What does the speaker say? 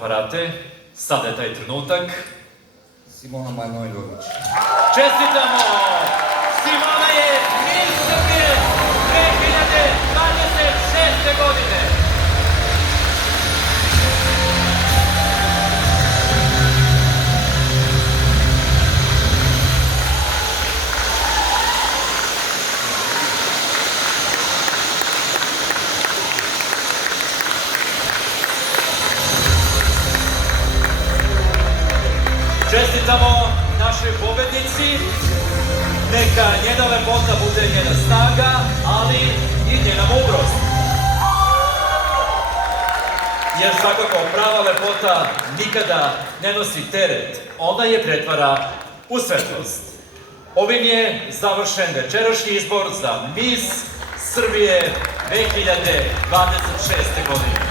fotoaparate. Sada je taj trenutak. Simona Manojlović. Čestitamo! Simona je Miss Srbije 2026. godine. Čestitamo našoj pobednici, neka njena lepota bude njena snaga, ali i njena mudrost. Jer svakako prava lepota nikada ne nosi teret, ona je pretvara u svetlost. Ovim je završen večerašnji izbor za Miss Srbije 2026. godine.